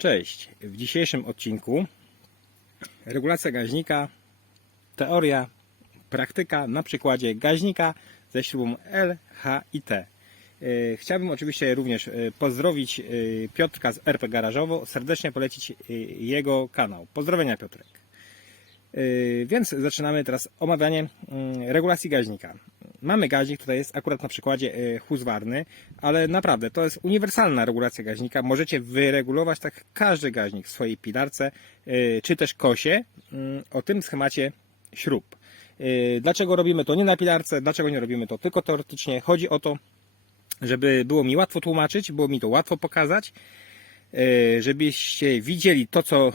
Cześć. W dzisiejszym odcinku regulacja gaźnika, teoria, praktyka na przykładzie gaźnika ze śrubą L, H i T. E, Chciałbym oczywiście również e, pozdrowić e, Piotrka z RP Garażowo, serdecznie polecić jego kanał. Pozdrowienia Piotrek. Więc zaczynamy teraz omawianie mm, regulacji gaźnika. Mamy gaźnik, tutaj jest akurat na przykładzie e, Husqvarny, ale naprawdę to jest uniwersalna regulacja gaźnika. Możecie wyregulować tak każdy gaźnik w swojej pilarce, e, czy też kosie mm, o tym schemacie śrub. E, Dlaczego robimy to nie na pilarce, dlaczego nie robimy to tylko teoretycznie? Chodzi o to, żeby było mi łatwo tłumaczyć, było mi to łatwo pokazać, żebyście widzieli to, co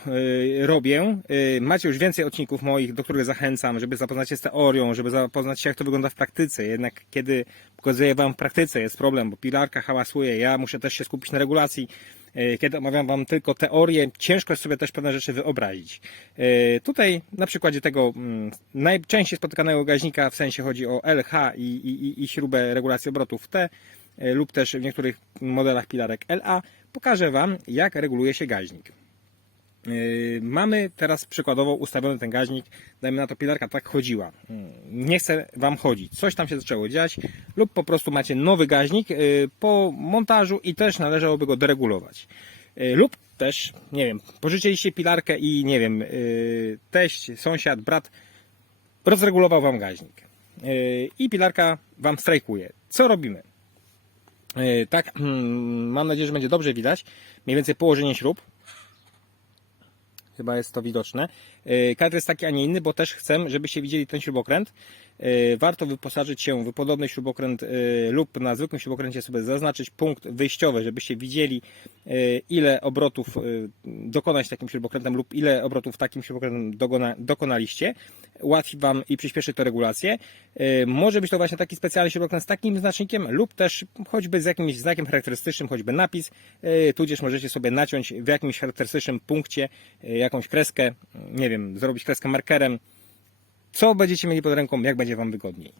e, robię. E, Macie już więcej odcinków moich, do których zachęcam, żeby zapoznać się z teorią, żeby zapoznać się, jak to wygląda w praktyce. Jednak kiedy pokazuję Wam w praktyce, jest problem, bo pilarka hałasuje, ja muszę też się skupić na regulacji. E, Kiedy omawiam Wam tylko teorię, ciężko jest sobie też pewne rzeczy wyobrazić. E, Tutaj na przykładzie tego mm, najczęściej spotykanego gaźnika, w sensie chodzi o LH i, i, i- śrubę regulacji obrotów T, e, lub też w niektórych modelach pilarek LA, pokażę Wam, jak reguluje się gaźnik. Yy, Mamy teraz przykładowo ustawiony ten gaźnik, dajmy na to pilarka tak chodziła. Yy, Nie chce Wam chodzić, coś tam się zaczęło dziać, lub po prostu macie nowy gaźnik yy, po montażu i też należałoby go deregulować. Lub też, nie wiem, pożyczyliście pilarkę i nie wiem, teść, sąsiad, brat rozregulował Wam gaźnik. I pilarka Wam strajkuje. Co robimy? Yy, Tak, hmm, mam nadzieję, że będzie dobrze widać. Mniej więcej położenie śrub. Chyba jest to widoczne. Yy, Kadr jest taki, a nie inny, bo też chcę, żebyście widzieli ten śrubokręt. Yy, Warto wyposażyć się w podobny śrubokręt yy, lub na zwykłym śrubokręcie sobie zaznaczyć punkt wyjściowy, żebyście widzieli yy, ile obrotów dokonać takim śrubokrętem lub ile obrotów takim śrubokrętem dokonaliście. Ułatwi Wam i przyspieszy to regulację. Może być to właśnie taki specjalny śrubokręt z takim znacznikiem lub też choćby z jakimś znakiem charakterystycznym, choćby napis, tudzież możecie sobie naciąć w jakimś charakterystycznym punkcie jakąś kreskę, nie wiem, zrobić kreskę markerem, co będziecie mieli pod ręką, jak będzie Wam wygodniej.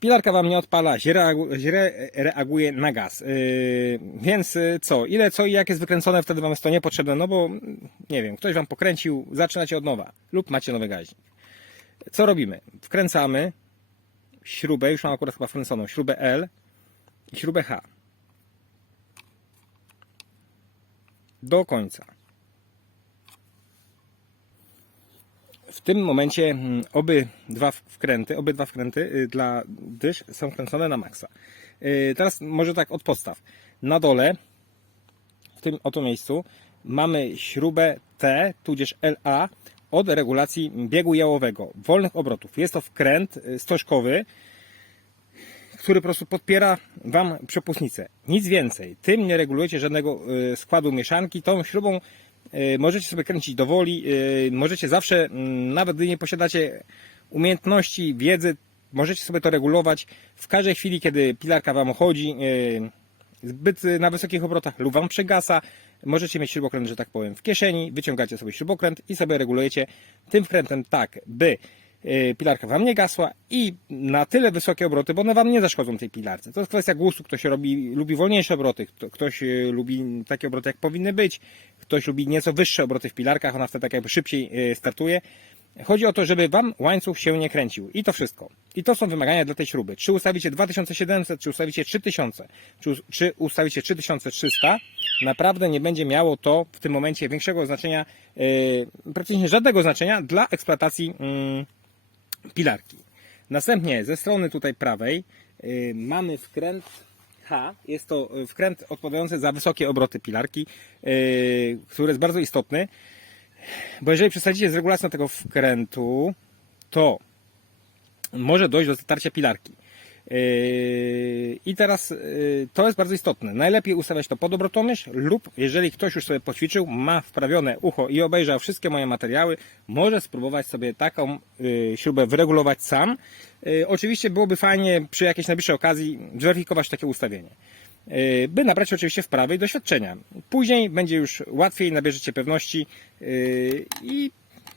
Pilarka Wam nie odpala, źle reagu- źle reaguje na gaz. Yy, więc yy, co, ile co i jak jest wykręcone, wtedy Wam jest to niepotrzebne, no bo mm, nie wiem, ktoś Wam pokręcił, zaczynacie od nowa lub macie nowy gaźnik. Co robimy? Wkręcamy śrubę, już mam akurat chyba wkręconą, śrubę L i śrubę H. Do końca. W tym momencie mm, obydwa wkręty, obydwa wkręty y, dla dysz są wkręcone na maksa. Y, Teraz może tak od podstaw. Na dole, w tym oto miejscu, mamy śrubę T, tudzież LA od regulacji biegu jałowego, wolnych obrotów. Jest to wkręt y, stożkowy, który po prostu podpiera Wam przepustnicę. Nic więcej. Tym nie regulujecie żadnego składu mieszanki. Tą śrubą możecie sobie kręcić do woli. y, Możecie zawsze, mm, nawet gdy nie posiadacie umiejętności, wiedzy, możecie sobie to regulować w każdej chwili, kiedy pilarka Wam chodzi y, zbyt na wysokich obrotach lub Wam przegasa. Możecie mieć śrubokręt, że tak powiem, w kieszeni, wyciągacie sobie śrubokręt i sobie regulujecie tym wkrętem tak, by pilarka Wam nie gasła i na tyle wysokie obroty, bo one Wam nie zaszkodzą tej pilarce. To jest kwestia gustu. Ktoś robi, lubi wolniejsze obroty, kto- ktoś y, lubi takie obroty, jak powinny być, ktoś lubi nieco wyższe obroty w pilarkach, ona wtedy tak jakby szybciej y, startuje. Chodzi o to, żeby Wam łańcuch się nie kręcił. I to wszystko. I to są wymagania dla tej śruby. Czy ustawicie 2700, czy ustawicie 3000, czy, czy ustawicie 3300, naprawdę nie będzie miało to w tym momencie większego znaczenia, yy, praktycznie żadnego znaczenia dla eksploatacji yy, pilarki. Następnie ze strony tutaj prawej yy, mamy wkręt H. Jest to y, wkręt odpowiadający za wysokie obroty pilarki, yy, który jest bardzo istotny. Bo jeżeli przesadzicie z regulacją tego wkrętu, to może dojść do zatarcia pilarki. Yy, I teraz yy, to jest bardzo istotne. Najlepiej ustawiać to pod obrotomierz lub jeżeli ktoś już sobie poćwiczył, ma wprawione ucho i obejrzał wszystkie moje materiały, może spróbować sobie taką yy, śrubę wyregulować sam. Oczywiście byłoby fajnie przy jakiejś najbliższej okazji zweryfikować takie ustawienie. By nabrać oczywiście wprawy i doświadczenia. Później będzie już łatwiej, nabierzecie pewności i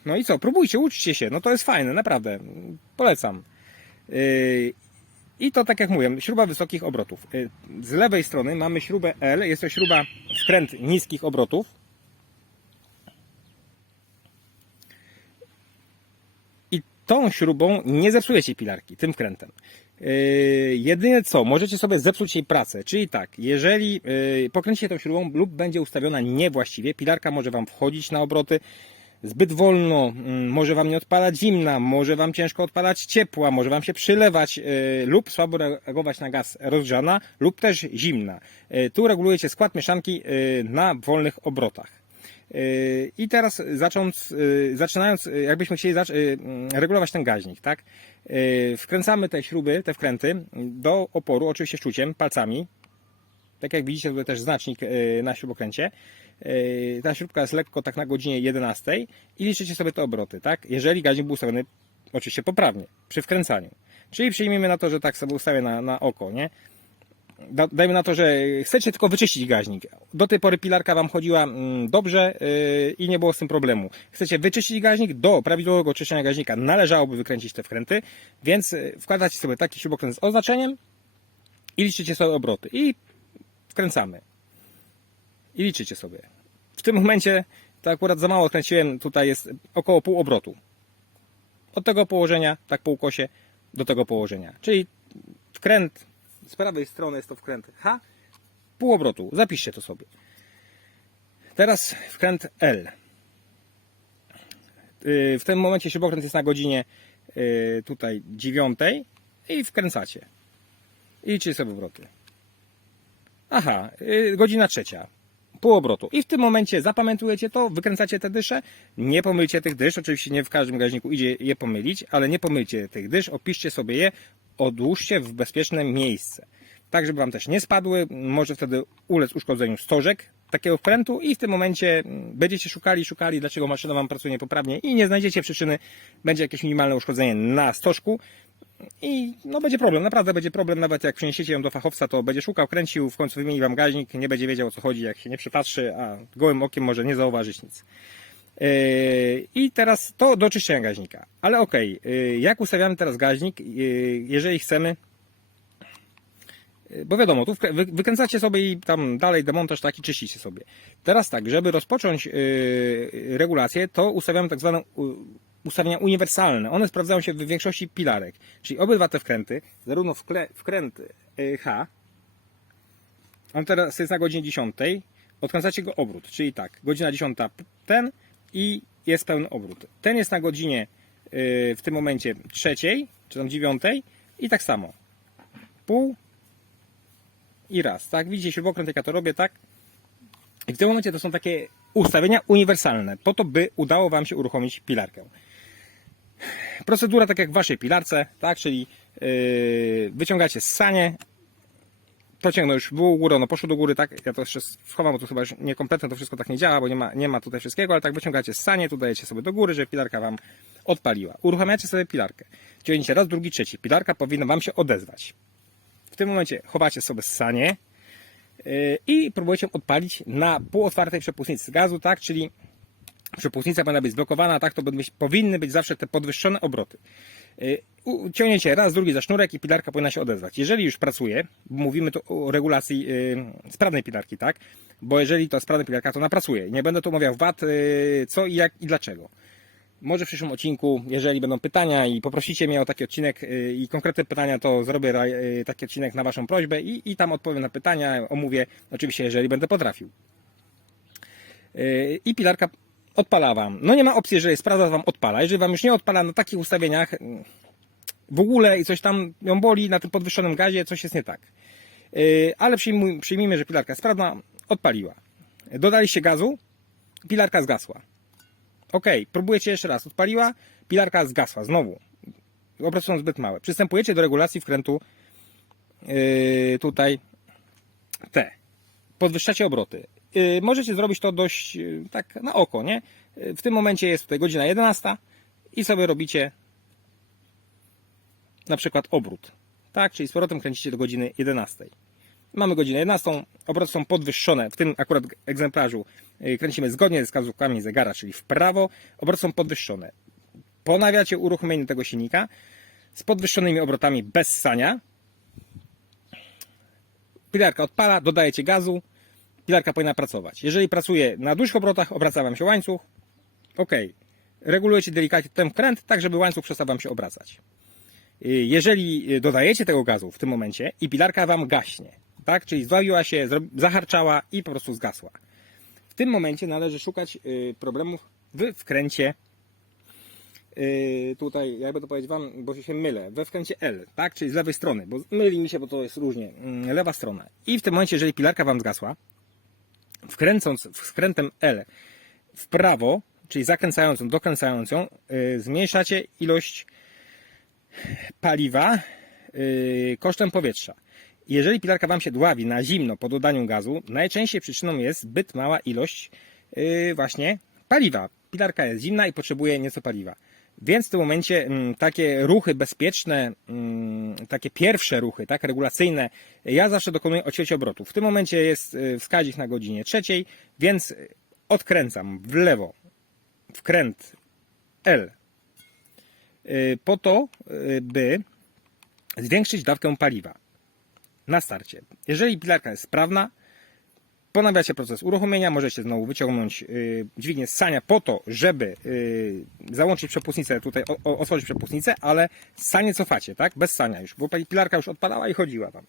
no i co, próbujcie, uczcie się, no to jest fajne, naprawdę, polecam. I to tak jak mówiłem, śruba wysokich obrotów. Y, Z lewej strony mamy śrubę L, jest to śruba wkręt niskich obrotów. I tą śrubą nie zepsujecie pilarki, tym wkrętem. Yy, jedynie co, możecie sobie zepsuć jej pracę, czyli tak, jeżeli yy, pokręcicie tą śrubą lub będzie ustawiona niewłaściwie, pilarka może Wam wchodzić na obroty zbyt wolno, mm, może Wam nie odpalać zimna, może Wam ciężko odpalać ciepła, może Wam się przylewać yy, lub słabo reagować na gaz rozgrzana lub też zimna. Yy, tu regulujecie skład mieszanki yy, na wolnych obrotach. I teraz zacząc, zaczynając, jakbyśmy chcieli mm, regulować ten gaźnik, tak? Wkręcamy te śruby, te wkręty do oporu, oczywiście szczuciem, palcami. Tak jak widzicie, tutaj też znacznik na śrubokręcie. Yy, Ta śrubka jest lekko tak na godzinie 11 i liczycie sobie te obroty, tak? Jeżeli gaźnik był ustawiony oczywiście poprawnie przy wkręcaniu. Czyli przyjmijmy na to, że tak sobie ustawię na, na oko, nie? da- dajmy na to, że chcecie tylko wyczyścić gaźnik. Do tej pory pilarka Wam chodziła mm, dobrze yy, i nie było z tym problemu. Chcecie wyczyścić gaźnik, do prawidłowego czyszczenia gaźnika należałoby wykręcić te wkręty, więc yy, wkładacie sobie taki śrubokręt z oznaczeniem i liczycie sobie obroty. I wkręcamy. I liczycie sobie. W tym momencie to akurat za mało kręciłem, tutaj jest około pół obrotu. Od tego położenia, tak po ukosie, do tego położenia. Czyli wkręt z prawej strony jest to wkręt H, pół obrotu. Zapiszcie to sobie. Teraz wkręt L. Yy, W tym momencie śrubokręt jest na godzinie yy, tutaj dziewiątej i wkręcacie. I liczycie sobie obroty. Aha, yy, godzina trzecia. Pół obrotu. I w tym momencie zapamiętujecie to, wykręcacie te dysze, nie pomylcie tych dysz, oczywiście nie w każdym gaźniku idzie je pomylić, ale nie pomylcie tych dysz, opiszcie sobie je, odłóżcie w bezpieczne miejsce. Tak, żeby Wam też nie spadły, może wtedy ulec uszkodzeniu stożek takiego wkrętu i w tym momencie mm, będziecie szukali, szukali, dlaczego maszyna Wam pracuje niepoprawnie i nie znajdziecie przyczyny, będzie jakieś minimalne uszkodzenie na stożku i no będzie problem, naprawdę będzie problem, nawet jak przeniesiecie ją do fachowca, to będzie szukał, kręcił, w końcu wymieni Wam gaźnik, nie będzie wiedział o co chodzi, jak się nie przypatrzy, a gołym okiem może nie zauważyć nic. Yy, I teraz to do czyszczenia gaźnika. Ale okej, yy, jak ustawiamy teraz gaźnik, yy, jeżeli chcemy, bo wiadomo, tu wykręcacie sobie i tam dalej demontaż taki czyścicie sobie. Teraz tak, żeby rozpocząć regulację, to ustawiamy tak zwane u- ustawienia uniwersalne. One sprawdzają się w większości pilarek. Czyli obydwa te wkręty, zarówno wkręt yy, H, on teraz jest na godzinie 10, odkręcacie go obrót, czyli tak, godzina 10 ten i jest pełny obrót. Ten jest na godzinie yy, w tym momencie trzeciej, czy tam dziewiątej i tak samo. Pół i raz, tak? Widzicie śrubokręt, jak ja to robię, tak? I w tym momencie to są takie ustawienia uniwersalne, po to, by udało Wam się uruchomić pilarkę. Procedura tak jak w Waszej pilarce, tak? Czyli yy, wyciągacie ssanie, pociągnął już było u góry, ono poszło do góry, tak? Ja to jeszcze schowam, bo to chyba już niekompletne to wszystko tak nie działa, bo nie ma, nie ma tutaj wszystkiego, ale tak wyciągacie ssanie, tu dajecie sobie do góry, żeby pilarka Wam odpaliła. Uruchamiacie sobie pilarkę. Ciągniecie raz, drugi, trzeci. Pilarka powinna Wam się odezwać. W tym momencie chowacie sobie ssanie yy, i próbujecie odpalić na półotwartej przepustnicy gazu, tak? Czyli przepustnica powinna być zblokowana, tak? To być, powinny być zawsze te podwyższone obroty. U- Ciągniecie raz, drugi za sznurek i pilarka powinna się odezwać. Jeżeli już pracuje, mówimy tu o regulacji yy, sprawnej pilarki, tak? Bo jeżeli to sprawna pilarka, to ona pracuje. Nie będę tu omawiał wad, yy, co i jak i dlaczego. Może w przyszłym odcinku, jeżeli będą pytania i poprosicie mnie o taki odcinek i konkretne pytania, to zrobię taki odcinek na Waszą prośbę i, i tam odpowiem na pytania, omówię, oczywiście, jeżeli będę potrafił. I pilarka odpala Wam. No nie ma opcji, jeżeli sprawdza Wam odpala. Jeżeli Wam już nie odpala na takich ustawieniach yy, w ogóle i coś tam ją boli na tym podwyższonym gazie, coś jest nie tak. Yy, Ale przyjmijmy, że pilarka sprawna, odpaliła. Dodaliście gazu, pilarka zgasła. Ok, próbujecie jeszcze raz, odpaliła, pilarka zgasła, znowu. Obroty są zbyt małe. Przystępujecie do regulacji wkrętu yy, tutaj T. Podwyższacie obroty. Yy, możecie zrobić to dość yy, tak na oko, nie? Yy, W tym momencie jest tutaj godzina 11 i sobie robicie na przykład obrót. Tak, czyli z powrotem kręcicie do godziny 11. Mamy godzinę 11, obroty są podwyższone. W tym akurat egzemplarzu kręcimy zgodnie ze wskazówkami zegara, czyli w prawo. Obroty są podwyższone. Ponawiacie uruchomienie tego silnika z podwyższonymi obrotami bez sania. pilarka odpala, dodajecie gazu, pilarka powinna pracować. Jeżeli pracuje na dłuższych obrotach, obraca Wam się łańcuch, ok. Regulujecie delikatnie ten kręt, tak żeby łańcuch przestał Wam się obracać. Y, Jeżeli y, dodajecie tego gazu w tym momencie i pilarka Wam gaśnie, tak, czyli zdławiła się, zaharczała i po prostu zgasła. W tym momencie należy szukać y, problemów w wkręcie tutaj, jakby to powiedzieć Wam, bo się mylę, we wkręcie L, tak, czyli z lewej strony, bo myli mi się, bo to jest różnie, mm, lewa strona. I w tym momencie, jeżeli pilarka Wam zgasła, wkręcąc wkrętem L w prawo, czyli zakręcając ją, dokręcając ją, yy, zmniejszacie ilość paliwa yy, kosztem powietrza. Jeżeli pilarka Wam się dławi na zimno po dodaniu gazu, najczęściej przyczyną jest zbyt mała ilość yy, właśnie paliwa. Pilarka jest zimna i potrzebuje nieco paliwa. Więc w tym momencie mm, takie ruchy bezpieczne, mm, takie pierwsze ruchy, tak, regulacyjne, ja zawsze dokonuję o obrotu. W tym momencie jest y, wskaźnik na godzinie trzeciej, więc odkręcam w lewo, wkręt L, y, po to, y, by zwiększyć dawkę paliwa na starcie. Jeżeli pilarka jest sprawna, ponawiacie proces uruchomienia, możecie znowu wyciągnąć y, dźwignię z sania po to, żeby y, załączyć przepustnicę, tutaj otworzyć przepustnicę, ale sanie cofacie, tak? Bez sania już, bo pilarka już odpadała i chodziła tam.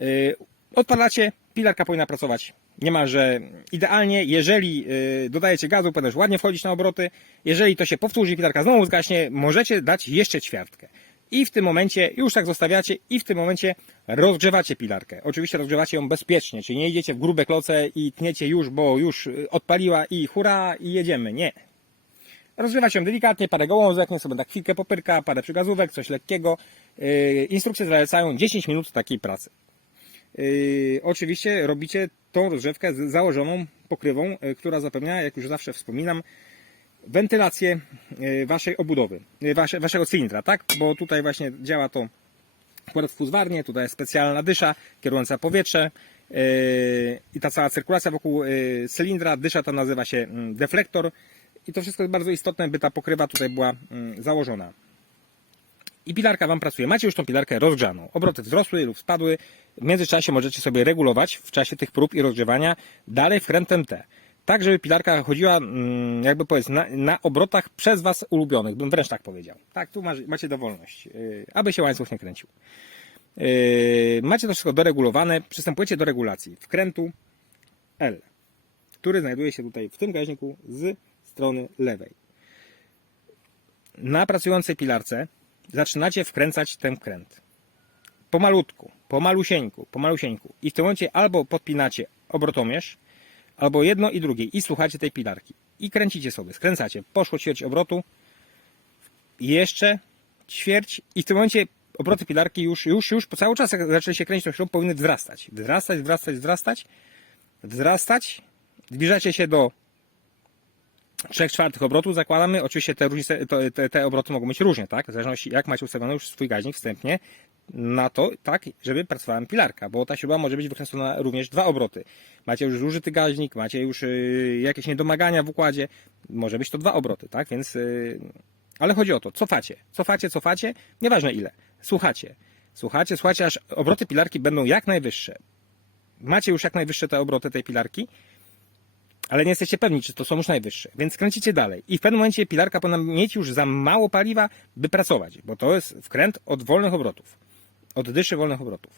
Y, odpalacie, pilarka powinna pracować niemalże idealnie. Jeżeli dodajecie gazu, powinna ładnie wchodzić na obroty. Jeżeli to się powtórzy, pilarka znowu zgaśnie, możecie dać jeszcze ćwiartkę. I w tym momencie już tak zostawiacie i w tym momencie rozgrzewacie pilarkę. Oczywiście rozgrzewacie ją bezpiecznie, czyli nie idziecie w grube kloce i tniecie już, bo już y, odpaliła i hura i jedziemy. Nie. Rozgrzewacie ją delikatnie, parę gołązek, niech sobie na chwilkę popyrka, parę przygazówek, coś lekkiego. Yy, instrukcje zalecają 10 minut takiej pracy. Yy, oczywiście robicie tą rozgrzewkę z założoną pokrywą, która zapewnia, jak już zawsze wspominam, wentylację yy, waszej obudowy, yy, wasze, waszego cylindra, tak? Bo tutaj właśnie działa to akurat fuzwarnie, tutaj jest specjalna dysza kierująca powietrze yy, i ta cała cyrkulacja wokół cylindra, dysza ta nazywa się mm, deflektor i to wszystko jest bardzo istotne, by ta pokrywa tutaj była mm, założona. I pilarka Wam pracuje. Macie już tą pilarkę rozgrzaną. Obroty wzrosły lub spadły. W międzyczasie możecie sobie regulować w czasie tych prób i rozgrzewania dalej wkrętem T. Tak, żeby pilarka chodziła, mm, jakby powiedzieć, na, na obrotach przez Was ulubionych, bym wręcz tak powiedział. Tak, tu macie, dowolność, yy, aby się łańcuch nie kręcił. Yy, macie to wszystko doregulowane. Przystępujecie do regulacji wkrętu L, który znajduje się tutaj w tym gaźniku z strony lewej. Na pracującej pilarce zaczynacie wkręcać ten kręt. Pomalutku, pomalusieńku, pomalusieńku. I w tym momencie albo podpinacie obrotomierz, albo jedno i drugie i słuchacie tej pilarki. I kręcicie sobie, skręcacie. Poszło ćwierć obrotu, jeszcze ćwierć i w tym momencie obroty pilarki już, już, już po cały czas jak zaczęli się kręcić tą śrubą powinny wzrastać. Wzrastać, wzrastać, wzrastać, wzrastać. Zbliżacie się do 3 czwartych obrotu zakładamy. Oczywiście te, różnice, te, te obroty mogą być różne, tak? W zależności jak macie ustawiony już swój gaźnik wstępnie na to, tak, żeby pracowała pilarka, bo ta śruba może być wykręcona również dwa obroty. Macie już zużyty gaźnik, macie już y, jakieś niedomagania w układzie, może być to dwa obroty, tak? Więc, y, ale chodzi o to, cofacie, cofacie, cofacie, nieważne ile, słuchacie, słuchacie, słuchacie, aż obroty pilarki będą jak najwyższe. Macie już jak najwyższe te obroty tej pilarki, ale nie jesteście pewni, czy to są już najwyższe. Więc kręcicie dalej. I w pewnym momencie pilarka powinna mieć już za mało paliwa, by pracować, bo to jest wkręt od wolnych obrotów. Od dyszy wolnych obrotów.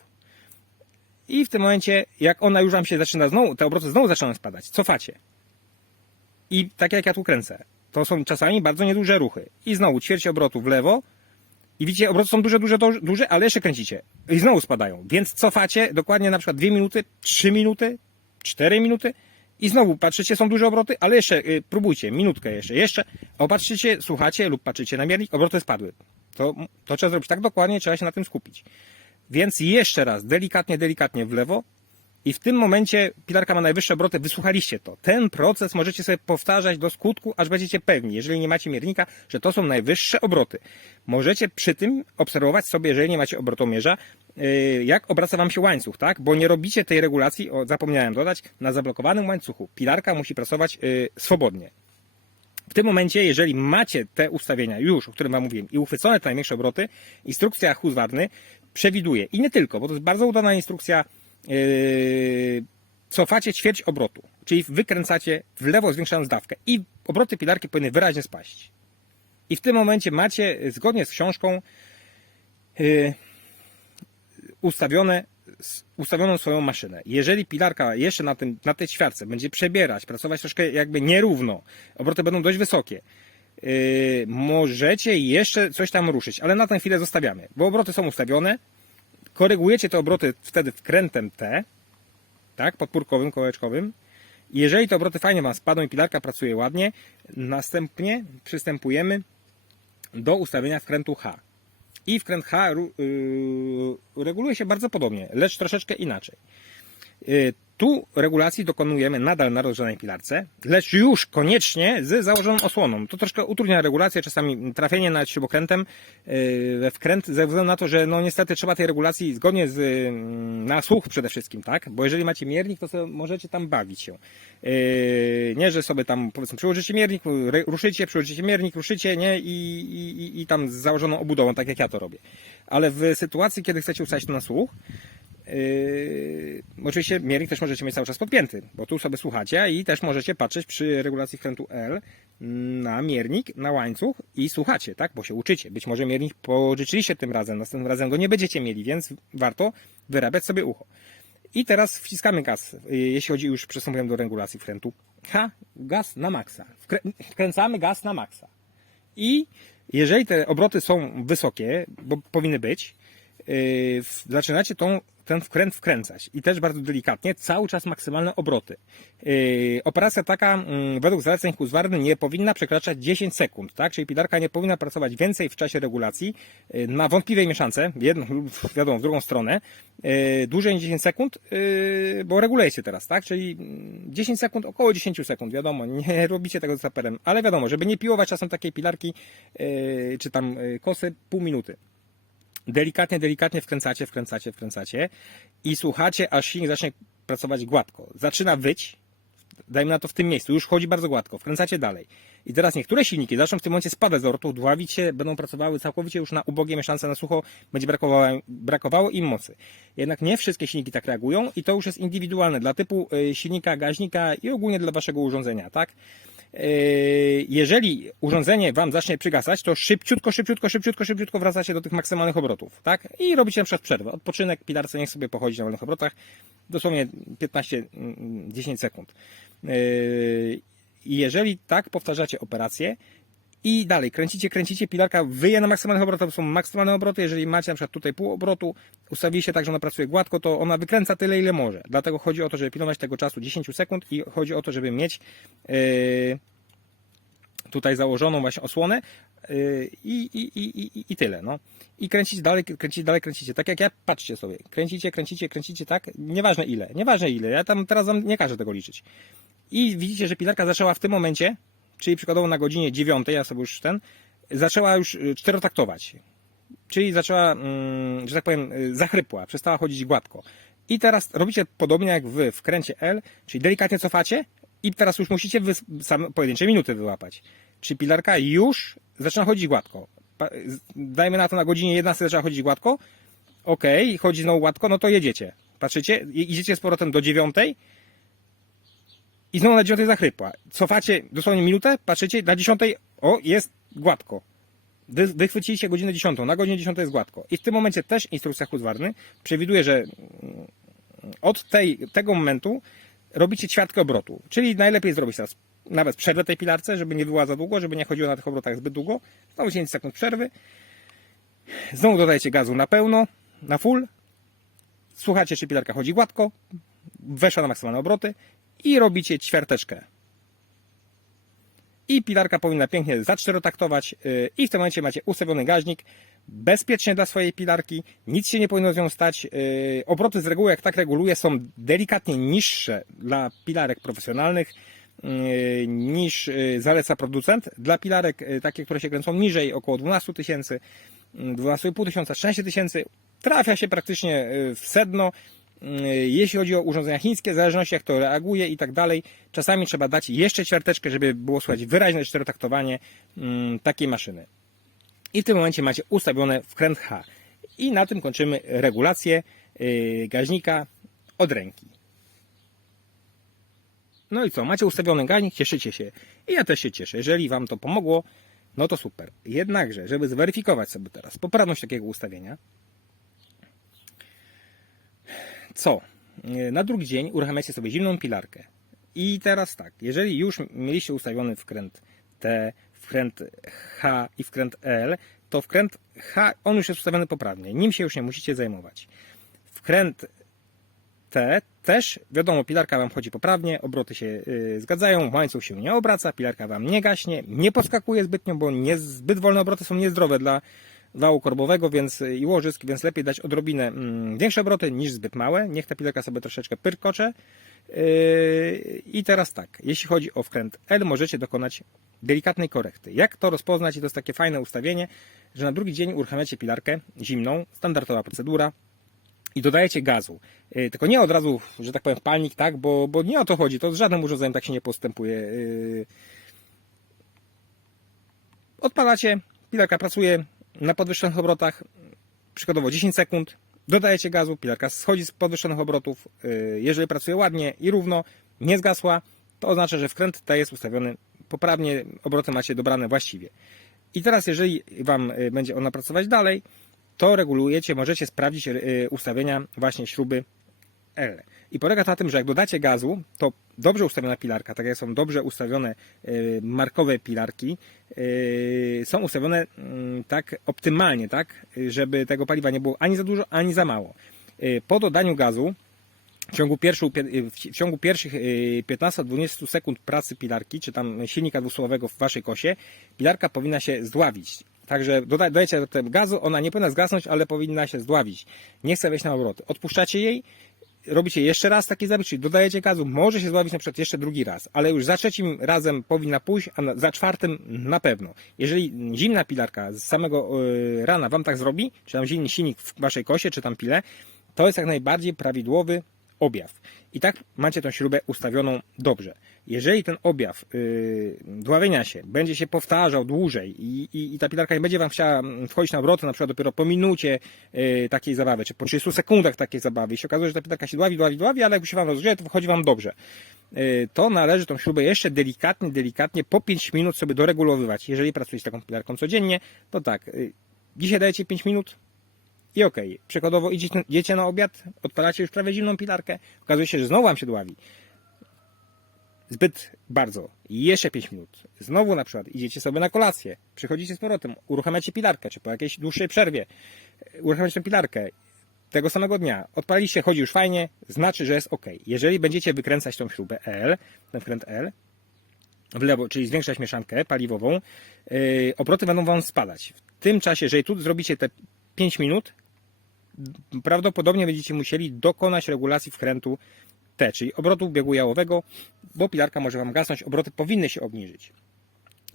I w tym momencie, jak ona już wam się zaczyna znowu, te obroty znowu zaczynają spadać, cofacie. I tak jak ja tu kręcę, to są czasami bardzo nieduże ruchy. I znowu ćwierć obrotu w lewo. I widzicie, obroty są duże, duże, duże, ale jeszcze kręcicie. I znowu spadają. Więc cofacie dokładnie na przykład 2 minuty, 3 minuty, 4 minuty. I znowu patrzycie, są duże obroty, ale jeszcze y, próbujcie, minutkę jeszcze, jeszcze. Opatrzycie, słuchacie lub patrzycie na miernik, obroty spadły. To, to trzeba zrobić tak dokładnie, trzeba się na tym skupić. Więc jeszcze raz, delikatnie, delikatnie w lewo. I w tym momencie pilarka ma najwyższe obroty, wysłuchaliście to. Ten proces możecie sobie powtarzać do skutku, aż będziecie pewni, jeżeli nie macie miernika, że to są najwyższe obroty. Możecie przy tym obserwować sobie, jeżeli nie macie obrotomierza, yy, jak obraca wam się łańcuch, tak? Bo nie robicie tej regulacji, o, zapomniałem dodać, na zablokowanym łańcuchu. Pilarka musi pracować yy, swobodnie. W tym momencie, jeżeli macie te ustawienia już, o którym Wam mówiłem, i uchwycone te najmniejsze obroty, instrukcja Husqvarny przewiduje, i nie tylko, bo to jest bardzo udana instrukcja yy, cofacie ćwierć obrotu, czyli wykręcacie w lewo, zwiększając dawkę i obroty pilarki powinny wyraźnie spaść. I w tym momencie macie, zgodnie z książką, yy, ustawione, ustawioną swoją maszynę. Jeżeli pilarka jeszcze na, tym, na tej ćwiarce będzie przebierać, pracować troszkę jakby nierówno, obroty będą dość wysokie, yy, możecie jeszcze coś tam ruszyć, ale na tę chwilę zostawiamy, bo obroty są ustawione, korygujecie te obroty wtedy wkrętem T, tak, podpórkowym, kołeczkowym. Jeżeli te obroty fajnie Wam spadną i pilarka pracuje ładnie, następnie przystępujemy do ustawienia wkrętu H. I wkręt H yy, reguluje się bardzo podobnie, lecz troszeczkę inaczej. Tu regulacji dokonujemy nadal na rozgrzanej pilarce, lecz już koniecznie z założoną osłoną. To troszkę utrudnia regulację, czasami trafienie nad śrubokrętem yy, we wkręt, ze względu na to, że no niestety trzeba tej regulacji zgodnie z, mm, na słuch przede wszystkim, tak? Bo jeżeli macie miernik, to możecie tam bawić się. Yy, Nie, że sobie tam powiedzmy przyłożycie miernik, ruszycie, przyłożycie miernik, ruszycie, nie? I, i, i- tam z założoną obudową, tak jak ja to robię. Ale w sytuacji, kiedy chcecie ustawić to na słuch, Yy, oczywiście miernik też możecie mieć cały czas podpięty, bo tu sobie słuchacie i też możecie patrzeć przy regulacji wkrętu L na miernik, na łańcuch i słuchacie, tak? Bo się uczycie. Być może miernik pożyczyliście tym razem, następnym razem go nie będziecie mieli, więc warto wyrabiać sobie ucho. I teraz wciskamy gaz, yy, jeśli chodzi już przystępujemy do regulacji wkrętu. Ha, gaz na maksa. Wkrę- Wkręcamy gaz na maksa. I jeżeli te obroty są wysokie, bo powinny być, yy, zaczynacie tą, ten wkręt wkręcać. I też bardzo delikatnie, cały czas maksymalne obroty. Yy, operacja taka, mm, według zaleceń Husqvarna, nie powinna przekraczać 10 sekund, tak? Czyli pilarka nie powinna pracować więcej w czasie regulacji yy, na wątpliwej mieszance, jedną lub wiadomo, w drugą stronę, yy, dłużej niż 10 sekund, yy, bo regulujecie teraz, tak? Czyli mm, 10 sekund, około 10 sekund, wiadomo, nie robicie tego z saperem, ale wiadomo, żeby nie piłować czasem takiej pilarki, yy, czy tam yy, kosy, pół minuty delikatnie, delikatnie wkręcacie, wkręcacie, wkręcacie i słuchacie, aż silnik zacznie pracować gładko. Zaczyna wyć, dajmy na to w tym miejscu, już chodzi bardzo gładko, wkręcacie dalej. I teraz niektóre silniki zaczną w tym momencie spadać z obrotów, dławić się, będą pracowały całkowicie już na ubogie mieszance na sucho, będzie brakowało, brakowało im mocy. Jednak nie wszystkie silniki tak reagują i to już jest indywidualne dla typu y, silnika, gaźnika i ogólnie dla waszego urządzenia, tak? Yy, jeżeli urządzenie Wam zacznie przygasać, to szybciutko, szybciutko, szybciutko, szybciutko wracacie do tych maksymalnych obrotów, tak? I robicie na przykład przerwę. Odpoczynek, pilarce niech sobie pochodzi na wolnych obrotach, dosłownie 15-10 sekund. Yy, I jeżeli tak powtarzacie operację i dalej kręcicie, kręcicie, pilarka wyje na maksymalnych obrotach, to są maksymalne obroty, jeżeli macie na przykład tutaj pół obrotu, ustawiliście tak, że ona pracuje gładko, to ona wykręca tyle, ile może. Dlatego chodzi o to, żeby pilnować tego czasu 10 sekund i chodzi o to, żeby mieć yy, tutaj założoną właśnie osłonę yy, i, i, i, i, tyle. No. I kręcić dalej, kręcić dalej, kręcicie. Tak jak ja, patrzcie sobie. Kręcicie, kręcicie, kręcicie, tak? Nieważne ile, nieważne ile. Ja tam teraz nie każę tego liczyć. I widzicie, że pilarka zaczęła w tym momencie, czyli przykładowo na godzinie 9, ja sobie już ten, zaczęła już y, czterotaktować. Czyli zaczęła, mm, że tak powiem, y, zachrypła, przestała chodzić gładko. I teraz robicie podobnie jak w wkręcie L, czyli delikatnie cofacie i teraz już musicie wy, same pojedyncze minuty wyłapać. Czyli pilarka już zaczyna chodzić gładko. Dajmy na to na godzinie 11 zaczyna chodzić gładko. Ok, chodzi znowu gładko, no to jedziecie. Patrzycie, idziecie z powrotem do 9 i znowu na 9 zachrypła. Cofacie dosłownie minutę, patrzycie, na 10 o, jest gładko. Wy, wychwyciliście godzinę 10, na godzinie 10 jest gładko. I w tym momencie też instrukcja Husqvarny przewiduje, że mm, od tej, tego momentu robicie ćwiartkę obrotu. Czyli najlepiej zrobić teraz nawet przerwę tej pilarce, żeby nie była za długo, żeby nie chodziło na tych obrotach zbyt długo. Znowu 10 sekund przerwy. Znowu dodajecie gazu na pełno, na full. Słuchacie, czy pilarka chodzi gładko. Weszła na maksymalne obroty. I robicie ćwiarteczkę i pilarka powinna pięknie zaczterotaktować yy, i w tym momencie macie ustawiony gaźnik bezpiecznie dla swojej pilarki, nic się nie powinno z nią stać. Yy, Obroty z reguły, jak tak reguluje, są delikatnie niższe dla pilarek profesjonalnych yy, niż zaleca producent. Dla pilarek takie, które się kręcą niżej, około 12 tysięcy, yy, 12,5 tysiąca, 13 tysięcy, trafia się praktycznie w sedno. Yy, Jeśli chodzi o urządzenia chińskie, w zależności jak to reaguje i tak dalej, czasami trzeba dać jeszcze ćwiarteczkę, żeby było słychać wyraźne czterotaktowanie mm, takiej maszyny. I w tym momencie macie ustawione wkręt H. I na tym kończymy regulację yy, gaźnika od ręki. No i co, macie ustawiony gaźnik, cieszycie się. I ja też się cieszę. Jeżeli Wam to pomogło, no to super. Jednakże, żeby zweryfikować sobie teraz poprawność takiego ustawienia, co? E, Na drugi dzień uruchamiacie sobie zimną pilarkę. I teraz tak, jeżeli już mieliście ustawiony wkręt T, wkręt H i wkręt L, to wkręt H, on już jest ustawiony poprawnie. Nim się już nie musicie zajmować. Wkręt T też, wiadomo, pilarka Wam chodzi poprawnie, obroty się y, zgadzają, łańcuch się nie obraca, pilarka Wam nie gaśnie, nie poskakuje zbytnio, bo nie, zbyt wolne obroty są niezdrowe dla wału korbowego więc, i łożysk, więc lepiej dać odrobinę mm, większe obroty niż zbyt małe. Niech ta pilarka sobie troszeczkę pyrkocze. Yy, I teraz tak, jeśli chodzi o wkręt L, możecie dokonać delikatnej korekty. Jak to rozpoznać? I to jest takie fajne ustawienie, że na drugi dzień uruchamiacie pilarkę zimną, standardowa procedura, i dodajecie gazu. Yy, Tylko nie od razu, że tak powiem, palnik, tak, bo, bo nie o to chodzi. To z żadnym urządzeniem tak się nie postępuje. Odpalacie, pilarka pracuje na podwyższonych obrotach, przykładowo 10 sekund, dodajecie gazu, pilarka schodzi z podwyższonych obrotów. Yy, Jeżeli pracuje ładnie i równo, nie zgasła, to oznacza, że wkręt T jest ustawiony poprawnie, obroty macie dobrane właściwie. I teraz, jeżeli Wam y, będzie ona pracować dalej, to regulujecie, możecie sprawdzić y, ustawienia właśnie śruby L. I polega to na tym, że jak dodacie gazu, to dobrze ustawiona pilarka, tak jak są dobrze ustawione y, markowe pilarki, y, są ustawione mm, tak optymalnie, tak, żeby tego paliwa nie było ani za dużo, ani za mało. Y, Po dodaniu gazu w ciągu, w ciągu pierwszych y, 15-20 sekund pracy pilarki, czy tam silnika dwusłowego w waszej kosie, pilarka powinna się zdławić. Także doda- dodajecie gazu, ona nie powinna zgasnąć, ale powinna się zdławić. Nie chce wejść na obroty. Odpuszczacie jej, robicie jeszcze raz taki zabieg, czyli dodajecie gazu, może się zdławić na przykład jeszcze drugi raz, ale już za trzecim razem powinna pójść, a za czwartym na pewno. Jeżeli zimna pilarka z samego y, rana wam tak zrobi, czy tam zimny silnik w waszej kosie, czy tam pile, to jest jak najbardziej prawidłowy objaw. I tak macie tą śrubę ustawioną dobrze. Jeżeli ten objaw yy, dławienia się będzie się powtarzał dłużej i, i, i ta pilarka nie będzie Wam chciała mm, wchodzić na obroty, na przykład dopiero po minucie yy, takiej zabawy, czy po 30 sekundach takiej zabawy, i się okazuje, że ta pilarka się dławi, dławi, dławi, ale jak już się Wam rozgrzeje, to wychodzi Wam dobrze. Yy, to należy tą śrubę jeszcze delikatnie, delikatnie po 5 minut sobie doregulowywać. Jeżeli pracujecie taką pilarką codziennie, to tak, yy, dzisiaj dajecie 5 minut, i okej, przykładowo idziecie, idziecie na obiad, odpalacie już prawie zimną pilarkę, okazuje się, że znowu wam się dławi. Zbyt bardzo. Jeszcze 5 minut. Znowu na przykład idziecie sobie na kolację, przychodzicie z powrotem, uruchamiacie pilarkę, czy po jakiejś dłuższej przerwie e, uruchamiacie tę pilarkę tego samego dnia. Odpaliście, chodzi już fajnie, znaczy, że jest ok. Jeżeli będziecie wykręcać tą śrubę L, ten wkręt L, w lewo, czyli zwiększać mieszankę paliwową, yy, obroty będą Wam spadać. W tym czasie, jeżeli tu zrobicie te 5 minut, prawdopodobnie będziecie musieli dokonać regulacji wkrętu T, czyli obrotu biegu jałowego, bo pilarka może Wam gasnąć, obroty powinny się obniżyć.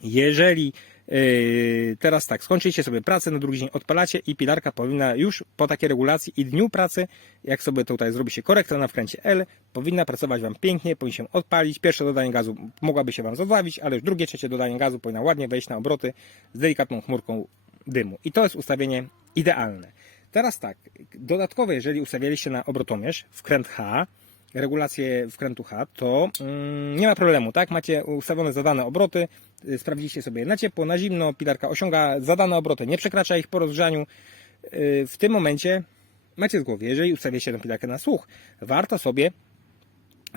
Jeżeli yy, teraz tak, skończycie sobie pracę, na drugi dzień odpalacie i pilarka powinna już po takiej regulacji i dniu pracy, jak sobie tutaj zrobi się korekta na wkręcie L, powinna pracować Wam pięknie, powinien się odpalić. Pierwsze dodanie gazu mogłaby się Wam zadławić, ale już drugie, trzecie dodanie gazu powinna ładnie wejść na obroty z delikatną chmurką dymu. I to jest ustawienie idealne. Teraz tak, dodatkowo, jeżeli ustawialiście na obrotomierz wkręt H, regulację wkrętu H, to mm, nie ma problemu, tak? Macie ustawione zadane obroty, y, sprawdziliście sobie na ciepło, na zimno, pilarka osiąga zadane obroty, nie przekracza ich po rozgrzaniu. Y, W tym momencie macie z głowy, jeżeli ustawiacie tę pilarkę na słuch, warto sobie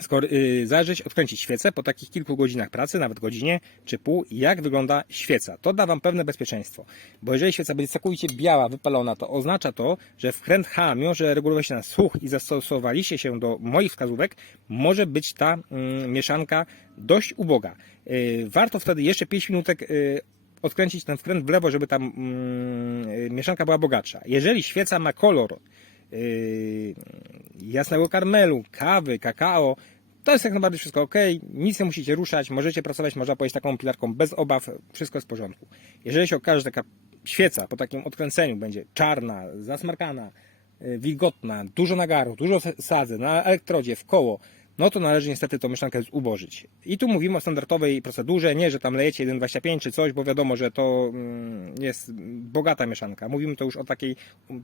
skor- y, zajrzeć, odkręcić świecę po takich kilku godzinach pracy, nawet godzinie czy pół, jak wygląda świeca. To da Wam pewne bezpieczeństwo, bo jeżeli świeca będzie całkowicie biała, wypalona, to oznacza to, że wkręt H, mimo że się na słuch i zastosowaliście się do moich wskazówek, może być ta mm, mieszanka dość uboga. Y, warto wtedy jeszcze 5 minutek y, odkręcić ten wkręt w lewo, żeby ta mm, y, mieszanka była bogatsza. Jeżeli świeca ma kolor yy, jasnego karmelu, kawy, kakao, to jest jak najbardziej wszystko ok, nic nie musicie ruszać, możecie pracować, można powiedzieć, taką pilarką bez obaw, wszystko jest w porządku. Jeżeli się okaże, że taka świeca po takim odkręceniu będzie czarna, zasmarkana, yy, wilgotna, dużo nagaru, dużo sadzy, na elektrodzie, w koło, no to należy niestety tą mieszankę zubożyć. I tu mówimy o standardowej procedurze, nie, że tam lejecie 1,25 czy coś, bo wiadomo, że to mm, jest bogata mieszanka. Mówimy to już o takiej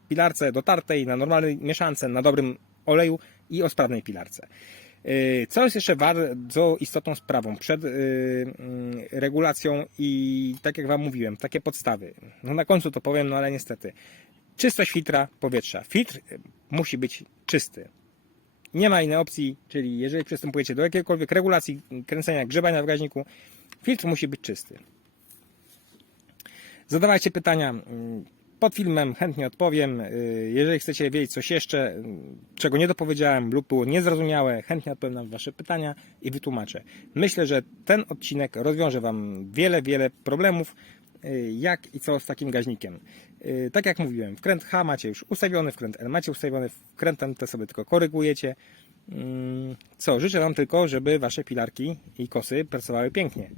pilarce dotartej, na normalnej mieszance, na dobrym oleju i o sprawnej pilarce. Y, Co jest jeszcze bardzo istotną sprawą przed y, mm, regulacją i tak jak Wam mówiłem, takie podstawy. No na końcu to powiem, no ale niestety. Czystość filtra powietrza. Filtr y, musi być czysty. Nie ma innej opcji, czyli jeżeli przystępujecie do jakiejkolwiek regulacji kręcenia, grzebania w gaźniku, filtr musi być czysty. Zadawajcie pytania mm, pod filmem, chętnie odpowiem. Y, Jeżeli chcecie wiedzieć coś jeszcze, mm, czego nie dopowiedziałem lub było niezrozumiałe, chętnie odpowiem na Wasze pytania i wytłumaczę. Myślę, że ten odcinek rozwiąże Wam wiele, wiele problemów, y, jak i co z takim gaźnikiem. Y, Tak jak mówiłem, wkręt H macie już ustawiony, wkręt L macie ustawiony, wkrętem te sobie tylko korygujecie. Mm, Co, życzę Wam tylko, żeby Wasze pilarki i kosy pracowały pięknie.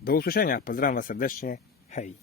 Do usłyszenia, pozdrawiam Was serdecznie, hej!